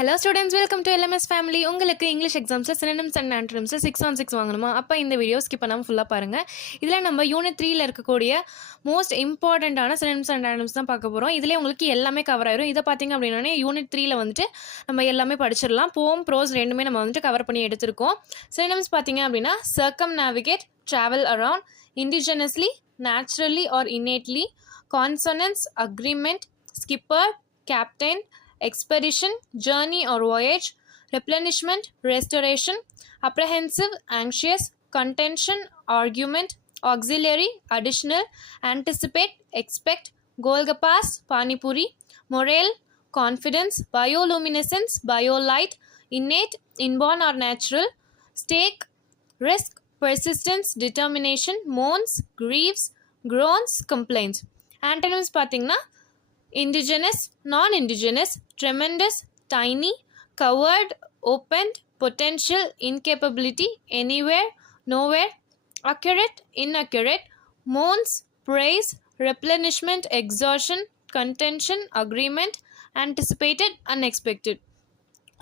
Hello students, welcome to LMS family. உங்களுக்கு English எக்ஸாம்ஸில் synonyms and ஆன்டோனிம்ஸில் 6 on 6 வாங்கணுமா? அப்போ இந்த வீடியோ ஸ்கிப் பண்ணாமல் ஃபுல்லாக பாருங்கள். இதில் நம்ம யூனிட் 3ல் இருக்கக்கூடிய மோஸ்ட் இம்பார்ட்டண்ட்டான சினோனிம்ஸ் அண்ட் ஆன்டோனிம்ஸ் தான் பார்க்க போகிறோம். இதிலே உங்களுக்கு எல்லாமே கவர் ஆயிரும். இதை பார்த்திங்க அப்படின்னா யூனிட் 3ல் வந்துட்டு நம்ம எல்லாமே படிச்சிடலாம். போம் ப்ரோஸ் ரெண்டுமே நம்ம வந்துட்டு கவர் பண்ணி எடுத்திருக்கோம். சினோனிம்ஸ் பார்த்திங்க அப்படின்னா circumnavigate, travel around, indigenously, naturally or innately, consonance, agreement, skipper, captain, expedition, journey or voyage, replenishment, restoration, apprehensive, anxious, contention, argument, auxiliary, additional, anticipate, expect, golgapas, panipuri, morale, confidence, bioluminescence, biolight, innate, inborn or natural, stake, risk, persistence, determination, moans, grieves, groans, complaints. Antonyms பார்த்தீங்கன்னா indigenous, non-indigenous, tremendous, tiny, covered, opened, potential, incapability, anywhere, nowhere, accurate, inaccurate, moans, praise, replenishment, exhaustion, contention, agreement, anticipated, unexpected.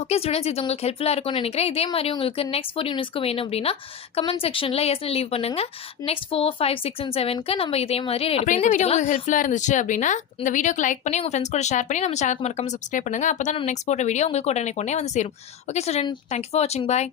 Okay students, இது உங்களுக்கு ஹெல்ப்ஃபுல்லாக இருக்கும்னு நினைக்கிறேன். இதே மாதிரி உங்களுக்கு next 4 யூனிட்ஸ்க்கு வேணும் அப்படின்னா கமெண்ட் செக்ஷனில் எஸ்ன்னு லீவ் பண்ணுங்கள். நெக்ஸ்ட் 4, 5, 6 and 7க்கு நம்ம இதே மாதிரி அப்புறம் இந்த வீடியோ உங்களுக்கு ஹெல்ப்ஃபுல்லாக இருந்துச்சு அப்படின்னா இந்த வீடியோக்கு லைக் பண்ணி உங்கள் ஃப்ரெண்ட்ஸ் கூட ஷேர் பண்ணி நம்ம சேனலுக்கு மறக்காம சப்ஸ்கிரைப் பண்ணுங்கள். அப்போ தான் நம்ம நெக்ஸ்ட் போட்ட வீடியோ உங்களுக்கு உடனே வந்து சேரும். ஓகே ஸ்டூடெண்ட், தேங்க்யூ ஃபார் வாட்சிங். பாய்.